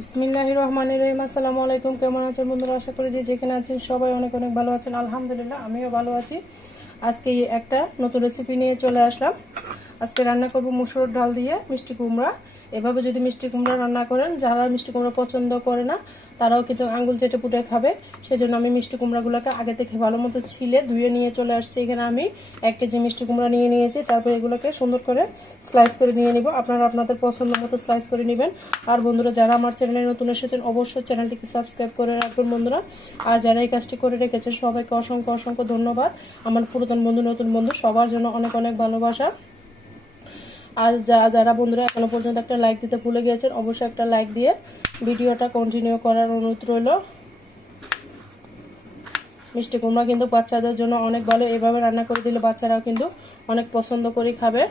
বিসমিল্লাহ রহমান রহিম। আসসালামু আলাইকুম। কেমন আছেন বন্ধুরা? আশা করি যে যেখানে আছেন সবাই অনেক অনেক ভালো আছেন। আলহামদুলিল্লাহ, আমিও ভালো আছি। আজকে একটা নতুন রেসিপি নিয়ে চলে আসলাম। আজকে রান্না করব মুসুর ডাল দিয়ে মিষ্টি কুমড়া। এভাবে যদি মিষ্টি কুমড়া রান্না করেন, যারা মিষ্টি কুমড়া পছন্দ করে না তারাও কিন্তু আঙ্গুল চেটে পুটে খাবে। সেজন্য আমি মিষ্টি কুমড়াগুলোকে আগে থেকে ভালো মতো ছিলে ধুয়ে নিয়ে চলে আসছি। এখানে আমি এক কেজি মিষ্টি কুমড়া নিয়ে নিয়েছি, তারপর এগুলোকে সুন্দর করে স্লাইস করে নিয়ে নিব। আপনারা আপনাদের পছন্দ মতো স্লাইস করে নেবেন। আর বন্ধুরা, যারা আমার চ্যানেলে নতুন এসেছেন, অবশ্যই চ্যানেলটিকে সাবস্ক্রাইব করে রাখবেন বন্ধুরা। আর যারা এই কাজটি করে রেখেছেন, সবাইকে অসংখ্য অসংখ্য ধন্যবাদ। আমার পুরাতন বন্ধু, নতুন বন্ধু, সবার জন্য অনেক অনেক ভালোবাসা। আর যা যারা বন্ধুরা এখনও পর্যন্ত একটা লাইক দিতে ভুলে গিয়েছেন, অবশ্যই একটা লাইক দিয়ে ভিডিওটা কন্টিনিউ করার অনুরোধ রইল। মিষ্টি কুমড়া কিন্তু বাচ্চাদের জন্য অনেক ভালো। এভাবে রান্না করে দিলে বাচ্চারাও কিন্তু অনেক পছন্দ করে খাবে।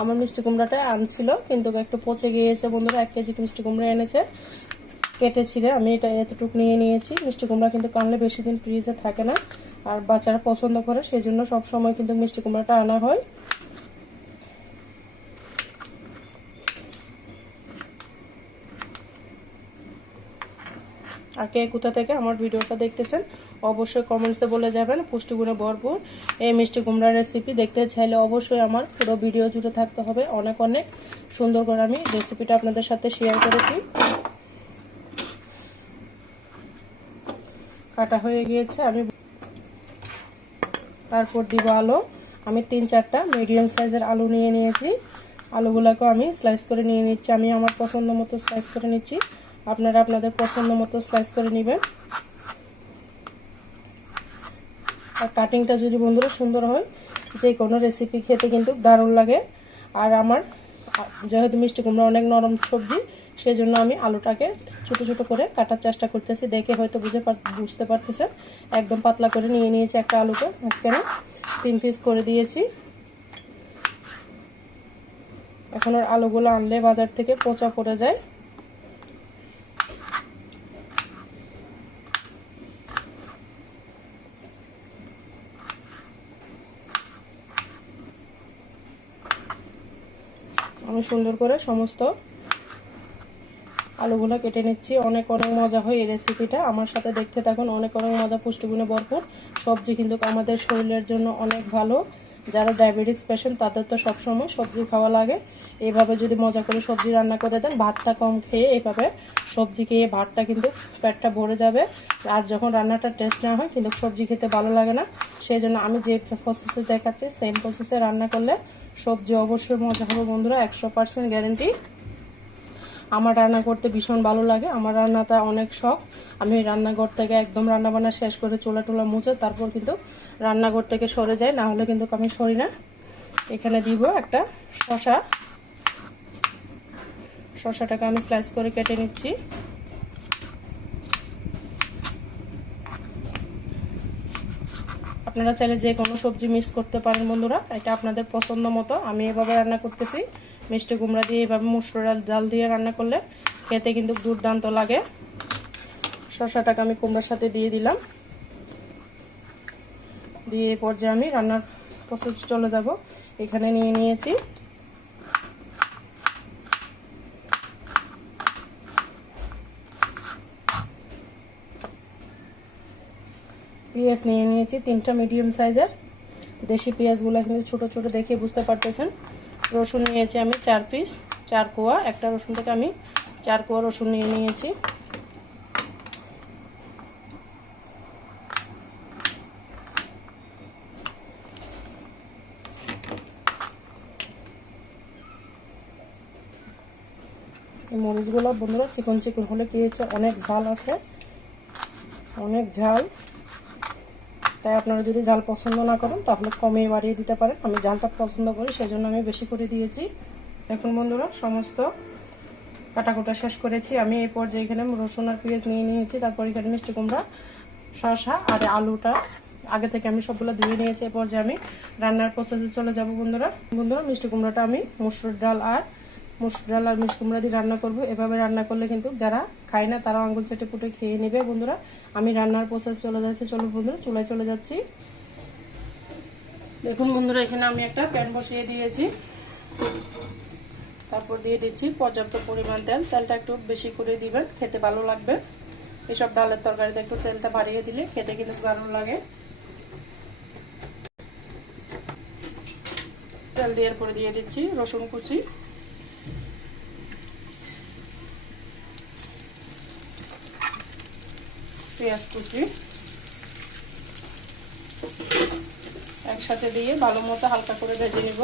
আমার মিষ্টি কুমড়াটা আনছিল, কিন্তু একটু পচে গিয়েছে বন্ধুরা। এক কেজি মিষ্টি কুমড়া এনেছে, কেটে ছিঁড়ে আমি এটা এতটুকু নিয়ে নিয়েছি। মিষ্টি কুমড়া কিন্তু কানলে বেশি দিন ফ্রিজে থাকে না। আর বাচ্চারা পছন্দ করে সেই জন্য সবসময় কিন্তু মিষ্টি কুমড়াটা আনা হয়। আর কে কোথা থেকে আমার ভিডিওটা দেখতেছেন, অবশ্যই কমেন্টসে বলে যাবেন, পুষ্টিগুণে ভরপুর। এই মিষ্টি কুমড়ার রেসিপি দেখতে চাইলে অবশ্যই আমার পুরো ভিডিও জুড়ে থাকতে হবে। অনেক অনেক সুন্দর করে আমি রেসিপিটা আপনাদের সাথে শেয়ার করেছি। কাটা হয়ে গিয়েছে, আমি তারপর দিব আলু। আমি তিন চারটা মিডিয়াম সাইজের আলু নিয়ে নিয়েছি। আলুগুলোকে আমি স্লাইস করে নিয়ে নিচ্ছি। আমি আমার পছন্দ মতো স্লাইস করে নিচ্ছি। আপনারা আপনাদের পছন্দ মতো স্লাইস করে নেবেন। আর কাটিংটা যদি বন্ধুরা সুন্দর হয়, যে কোনো রেসিপি খেতে কিন্তু দারুণ লাগে। আর আমার, যেহেতু মিষ্টি কুমড়া অনেক নরম সবজি সেই জন্য আমি আলুটাকে ছোট ছোট করে কাটার চেষ্টা করতেছি। দেখে হয়তো বুঝে বুঝতে পারতেছেন। একদম পাতলা করে নিয়ে নিয়েছি একটা আলুকে। মাঝখানে তিন পিস করে দিয়েছি। এখন ওর আলুগুলো আনলে বাজার থেকে পচা পড়ে যায়। আমি সুন্দর করে সমস্ত আলুগুলো কেটে নিচ্ছি। অনেক অনেক মজা হয় এই রেসিপিটা আমার সাথে দেখতে থাকুন, অনেক অনেক মজা, পুষ্টিগুণে ভরপুর। সবজি কিন্তু আমাদের শরীরের জন্য অনেক ভালো। যারা ডায়াবেটিক্স পেশেন্ট তাদের তো সবসময় সবজি খাওয়া লাগে। এইভাবে যদি মজা করে সবজি রান্না করে দেন, ভাতটা কম খেয়ে এইভাবে সবজি খেয়ে ভাতটা কিন্তু পেটটা ভরে যাবে। আর যখন রান্নাটা টেস্ট না হয়, কিন্তু সবজি খেতে ভালো লাগে না। সেই জন্য আমি যে প্রসেসে দেখাচ্ছি সেম প্রসেসে রান্না করলে সবজি অবশ্যই মজা হবে বন্ধুরা, একশো পার্সেন্ট গ্যারেন্টি আমার রান্না করতে ভীষণ ভালো লাগে, আমার রান্নাটা অনেক শখ। আমি রান্নাঘর থেকে একদম রান্না বান্না শেষ করে চোলা টোলা মুছে তারপর কিন্তু রান্নাঘর থেকে সরে যাই, না হলে কিন্তু আমি সরি না। এখানে দিব একটা শশা শশাটাকে আমি স্লাইস করে কেটে নিচ্ছি। আপনারা চাইলে যে কোনো সবজি মিক্স করতে পারেন বন্ধুরা, এটা আপনাদের পছন্দ মতো। আমি এভাবে রান্না করতেছি। মিষ্টি কুমড়া দিয়ে এভাবে মুসুর ডাল ডাল দিয়ে রান্না করলে খেতে কিন্তু দুর্দান্ত লাগে। শসাটাকে আমি কুমড়ার সাথে দিয়ে দিলাম। দিয়ে এ পর্যায়ে আমি রান্নার প্রসেস চলে যাব। এখানে নিয়ে নিয়েছি পেঁয়াজ নিয়ে নিয়েছি, তিনটা মিডিয়াম সাইজের দেশি পেঁয়াজগুলো কিন্তু ছোট ছোট দেখে বুঝতে পারতেছেন। রসুন নিয়েছি আমি চার পিস চার কোয়া। একটা রসুন থেকে আমি চার কোয়া রসুন নিয়ে নিয়েছি। মরিচগুলো বন্ধুরা চিকন চিকন হলে কি হয়েছে? অনেক ঝাল আছে। অনেক ঝাল। তাই আপনারা যদি ঝাল পছন্দ না করেন, তাহলে কমিয়ে বাড়িয়ে দিতে পারেন। আমি ঝালটা পছন্দ করি, সেজন্য আমি বেশি করে দিয়েছি। এখন বন্ধুরা, সমস্ত কাটাকুটা শেষ করেছি। আমি এই পর্যায়ে এখানে রসুন আর পেঁয়াজ নিয়ে নিয়েছি, তারপর এখানে মিষ্টি কুমড়া, শসা আর আলুটা। আগে থেকে আমি সবগুলো ধুয়ে নিয়েছি এই পর্যায়ে আমি রান্নার প্রসেসে চলে যাব বন্ধুরা। বন্ধুরা, মিষ্টি কুমড়াটা আমি মুসুর ডাল আর মসুর ডাল আর মিষ্টি কুমড়া দিয়ে রান্না করব। এভাবে রান্না করলে কিন্তু যারা খায় না তারা আঙ্গুল চেটে পুটে খেয়ে নেবে। বন্ধুরা, আমি রান্নার প্রসেস চলে যাচ্ছে। চলো বন্ধুরা, চুলায় চলে যাচ্ছি। দেখুন বন্ধুরা, এখানে আমি একটা প্যান বসিয়ে দিয়েছি। তারপর দিয়ে দিচ্ছি পর্যাপ্ত পরিমাণ তেল। তেলটা একটু বেশি করে দিবেন, খেতে ভালো লাগবে। এসব ডালের তরকারিতে একটু তেলটা বাড়িয়ে দিলে খেতে কিন্তু ভালো লাগে। তেল দেওয়ার পরে দিয়ে দিচ্ছি রসুন কুচি। পেঁয়াজ কুচি একসাথে দিয়ে ভালো মতো হালকা করে ভেজে নিব।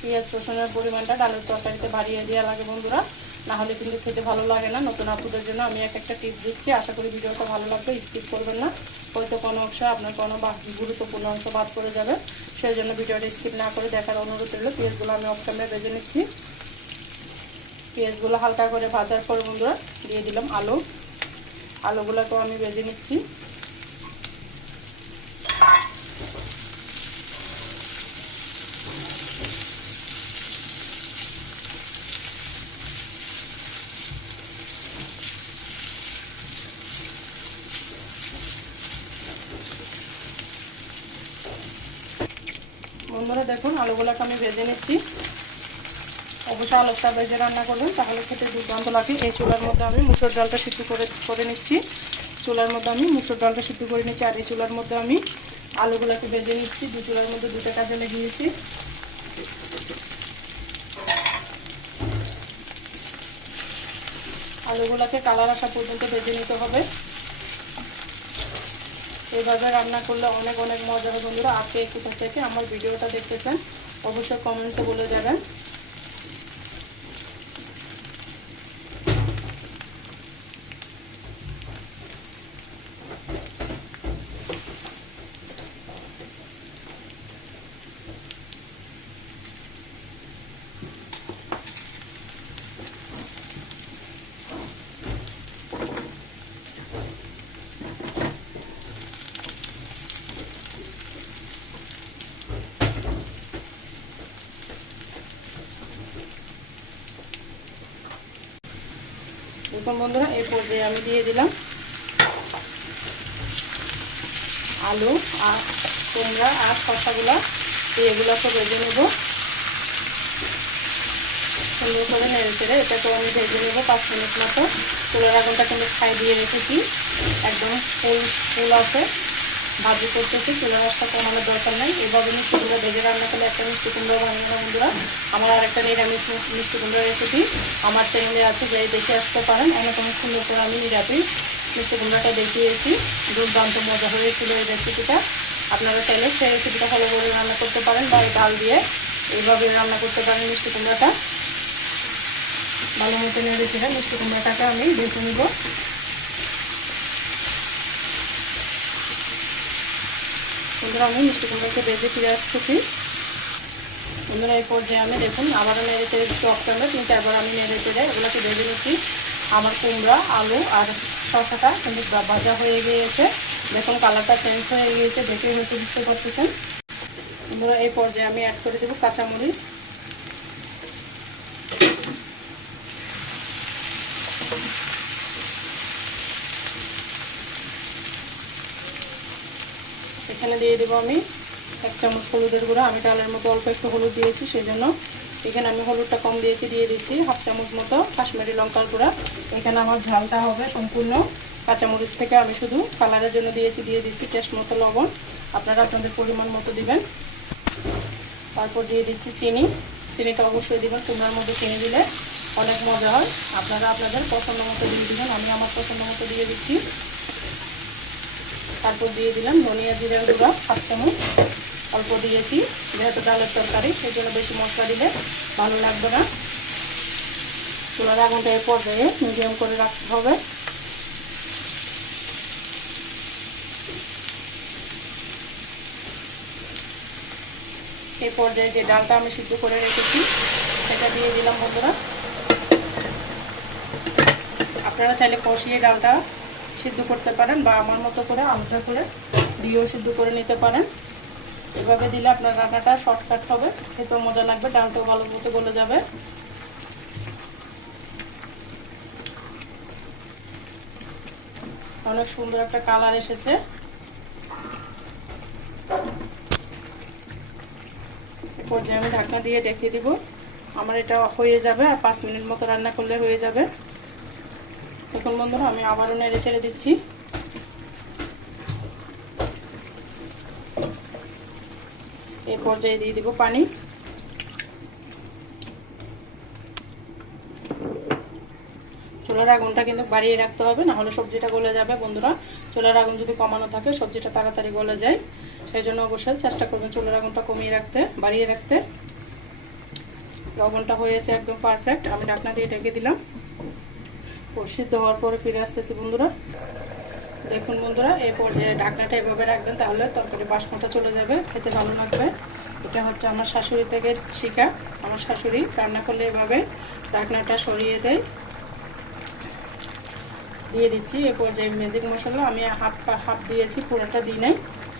পেঁয়াজ রসুনের পরিমাণটা ডালের তরকারিতে বাড়িয়ে দেওয়া লাগে বন্ধুরা। না হলে কিন্তু খেতে ভালো লাগে না। নতুন আপুদের জন্য আমি এক একটা টিপস দিচ্ছি। আশা করি ভিডিওটা ভালো লাগবে স্কিপ করবেন না। হয়তো কোনো অংশ আপনার কোনো গুরুত্বপূর্ণ অংশ বাদ করে যাবে। সেই জন্য ভিডিওটা স্কিপ না করে দেখার অনুরোধ রইল। পেঁয়াজগুলো আমি অপশানে ভেজে নিচ্ছি। পেঁয়াজগুলো হালকা করে ভাজার পর বন্ধুরা দিয়ে দিলাম আলু। আলুগুলোকেও আমি ভেজে নিচ্ছি। বন্ধুরা দেখুন, আলুগুলোকে আমি ভেজে নিচ্ছি। অবশ্যই আলুটা ভেজে রান্না করবেন, তাহলে খেতে দুর্দান্ত লাগে। এই চুলার মধ্যে আমি মুসুর ডালটা সিদ্ধ করে করে নিচ্ছি। চুলার মধ্যে আমি মুসুর ডালটা সিদ্ধ করে নিচ্ছি, আর এই চুলার মধ্যে আমি আলুগুলোকে বেজে নিচ্ছি। দু চুলার মধ্যে দুটো কাজে লেগিয়েছি আলুগুলোকে কালার আসা পর্যন্ত ভেজে নিতে হবে। এইভাবে রান্না করলে অনেক অনেক মজা হবে বন্ধুরা। আপনি কোথা থেকে আমার ভিডিওটা দেখতেছেন। অবশ্যই কমেন্টসে বলে যাবেন। দেখুন বন্ধুরা, এই পর্যায়ে আমি দিয়ে দিলাম আলু আর কুমড়া আর শসাগুলা। এগুলোকে ভেজে নেব। সুন্দর করে নেড়ে চেড়ে এটাকেও আমি ভেজে নেব পাঁচ মিনিট মতো। ফুলের আগুনটা কিন্তু খাই দিয়ে রেখেছি। একদম ফুল ফুল আছে। ভাজি করতেছি, চুলের আশটা কমানোর দরকার নেই। এভাবে মিষ্টি কুমড়া ভেজে রান্না করলে একটা মিষ্টি কুমড়া ভাঙবে না বন্ধুরা। আমার আরেকটা নিরামিষ মিষ্টি কুমড়া রেসিপি আমার চ্যানেলে আছে, যাই দেখে আসতে পারেন। অনেক অনেক সুন্দর করে আমি নিরামিষ মিষ্টি কুমড়াটা দেখিয়েছি। দুর্দান্ত মজা হয়েছিল এই রেসিপিটা আপনারা চাইলে সেই রেসিপিটা ফলো করে রান্না করতে পারেন বা ডাল দিয়ে এইভাবে রান্না করতে পারেন মিষ্টি কুমড়াটা। ভালো মতো নেড়ে চেড়ে মিষ্টি কুমড়াটাকে আমি বেছে নিব। বন্ধুরা আমি মিষ্টি কুমড়োকে বেজে ফিরে আসতেছি। বন্ধুরা, এই পর্যায়ে আমি দেখুন, আবারও নেড়ে চপ করলে তিন চারবার আমি নেড়ে চেড়ে এগুলোকে ভেজে নিচ্ছি। আমার কুমড়া, আলু আর শসাটা কিন্তু ভাজা হয়ে গিয়েছে। দেখুন, কালারটা চেঞ্জ হয়ে গিয়েছে দেখে হয়তো বুঝতে পারতেছেন। বন্ধুরা, এই পর্যায়ে আমি অ্যাড করে দেবো কাঁচামরিচ। এখানে দিয়ে দেবো আমি এক চামচ হলুদের গুঁড়া। আমি ডালের মতো অল্প একটু হলুদ দিয়েছি সেই জন্য এখানে আমি হলুদটা কম দিয়েছি, দিয়ে দিচ্ছি হাফ চামচ মতো কাশ্মীরি লঙ্কার গুঁড়া। এখানে আমার ঝালটা হবে সম্পূর্ণ কাঁচামরিচ থেকে আমি শুধু কালারের জন্য দিয়েছি, দিয়ে দিচ্ছি টেস্ট মতো লবণ। আপনারা আপনাদের পরিমাণ মতো দিবেন। তারপর দিয়ে দিচ্ছি চিনি। চিনিটা অবশ্যই দিবেন, কুমড়ার মধ্যে চিনি দিলে অনেক মজা হয়। আপনারা আপনাদের পছন্দ মতো দিয়ে দিবেন, আমি আমার পছন্দ মতো দিয়ে দিচ্ছি। তারপর দিয়ে দিলাম ধনিয়া জিরার গুঁড়া সাত চামচ। অল্প দিয়েছি, যেহেতু ডালের তরকারি, সেই জন্য বেশি মশলা দিলে ভালো লাগবে না। চুলার আগুনটা এ পর্যায়ে মিডিয়াম করে রাখতে হবে। এই পর্যায়ে যে ডালটা আমি সিদ্ধ করে রেখেছি, সেটা দিয়ে দিলাম বন্ধুরা। আপনারা চাইলে কষিয়ে ডালটা সিদ্ধ করতে পারেন বা আমার মতো করে আলুটা করে দিয়েও সিদ্ধ করে নিতে পারেন। এভাবে দিলে আপনার রান্নাটা শর্টকাট হবে, খেতেও মজা লাগবে, ডালটাও ভালো মতো গলে যাবে। অনেক সুন্দর একটা কালার এসেছে। পর্যায়ে আমি ঢাকনা দিয়ে ডেকে দিব, আমার এটা হয়ে যাবে আর পাঁচ মিনিট মতো রান্না করলে হয়ে যাবে। এখন বন্ধুরা আমি আবারও নেড়ে ছেড়ে দিচ্ছি। এই পর্যায়ে দিয়ে দিব পানি। চুলার আগুনটা কিন্তু বাড়িয়ে রাখতে হবে না হলে সবজিটা গলে যাবে বন্ধুরা। চুলার আগুন যদি কমানো থাকে, সবজিটা তাড়াতাড়ি গলে যায়। সেই জন্য অবশ্যই চেষ্টা করবেন চুলার আগুনটা কমিয়ে রাখতে, বাড়িয়ে রাখতে। লবণটা হয়েছে একদম পারফেক্ট আমি ঢাকনা দিয়ে ঢেকে দিলাম। সিদ্ধ হওয়ার পরে ফিরে আসতেছি বন্ধুরা। দেখুন বন্ধুরা এই পর্যায়ে ঢাকনাটা এভাবে রাখবেন তাহলে তরকারি বাষ্পটা চলে যাবে, খেতে ভালো লাগবে। এটা হচ্ছে আমার শাশুড়ি থেকে শিকা আমার শাশুড়ি রান্না করলে এভাবে ঢাকনাটা সরিয়ে দেয়। দিয়ে দিচ্ছি, এ পর্যায়ে ম্যাজিক মশলা। আমি হাফ হাফ দিয়েছি, পুরোটা দিই নাই।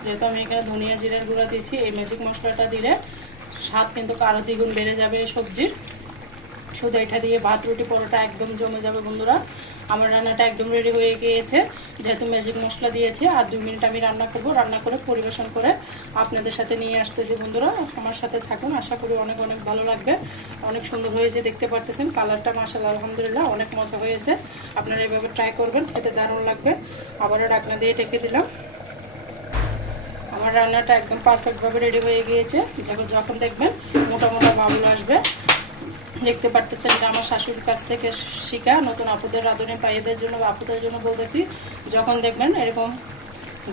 যেহেতু আমি এখানে ধনিয়া জিরার গুঁড়া দিয়েছি, এই ম্যাজিক মশলাটা দিলে স্বাদ কিন্তু কারও দ্বিগুণ বেড়ে যাবে এই সবজির। শুধু এটা দিয়ে ভাত, রুটি, পরোটা একদম জমে যাবে বন্ধুরা। আমার রান্নাটা একদম রেডি হয়ে গিয়েছে। যেহেতু ম্যাজিক মশলা দিয়েছে, আর দুই মিনিট আমি রান্না করব। রান্না করে পরিবেশন করে আপনাদের সাথে নিয়ে আসতেছি বন্ধুরা। আমার সাথে থাকুন, আশা করি অনেক অনেক ভালো লাগবে। অনেক সুন্দর হয়েছে, দেখতে পারতেছেন। কালারটা মাসাল আলহামদুলিল্লাহ অনেক মজা হয়েছে। আপনারা এভাবে ট্রাই করবেন, খেতে দারুণ লাগবে। আবারও ডাকনা দিয়ে ঢেকে দিলাম। আমার রান্নাটা একদম পারফেক্টভাবে রেডি হয়ে গিয়েছে। দেখো, যখন দেখবেন মোটা মোটা বাবুল আসবে। দেখতে পারতেছেন এটা আমার শাশুড়ির কাছ থেকে শিখা নতুন আপুদের রাঁধুনি পাইয়েদের জন্য বা আপুদের জন্য বলতেছি, যখন দেখবেন এরকম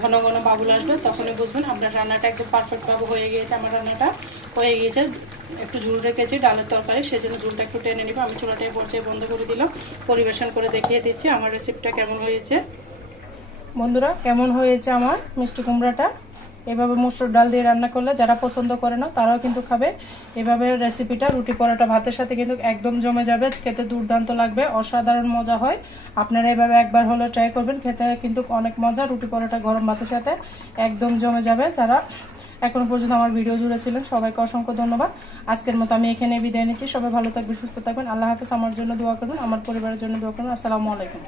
ঘন ঘন বাবুল আসবে, তখনই বুঝবেন আপনার রান্নাটা একদম পারফেক্টভাবে হয়ে গিয়েছে, আমার রান্নাটা হয়ে গিয়েছে, একটু ঝুল রেখেছি ডালের তরকারি সেই জন্য ঝুলটা একটু টেনে নিব, আমি চুলাটা পর্যায়ে বন্ধ করে দিলাম, পরিবেশন করে দেখিয়ে দিচ্ছি আমার রেসিপিটা কেমন হয়েছে। বন্ধুরা, কেমন হয়েছে আমার মিষ্টি কুমড়াটা? এভাবে মুসুর ডাল দিয়ে রান্না করলে যারা পছন্দ করে না, তারাও কিন্তু খাবে। এভাবে রেসিপিটা রুটি পরোটা, ভাতের সাথে কিন্তু একদম জমে যাবে, খেতে দুর্দান্ত লাগবে, অসাধারণ মজা হয়। আপনারা এভাবে একবার হলে ট্রাই করবেন, খেতে কিন্তু অনেক মজা, রুটি পরোটা, গরম ভাতের সাথে একদম জমে যাবে। যারা এখনও পর্যন্ত আমার ভিডিও জুড়ে ছিলেন, সবাইকে অসংখ্য ধন্যবাদ। আজকের মতো আমি এখানে বিদায় নিচ্ছি। সবাই ভালো থাকবেন, সুস্থ থাকবেন। আল্লাহ হাফিজ। আমার জন্য দোয়া করবেন আমার পরিবারের জন্য দোয়া করবেন আসসালামু আলাইকুম।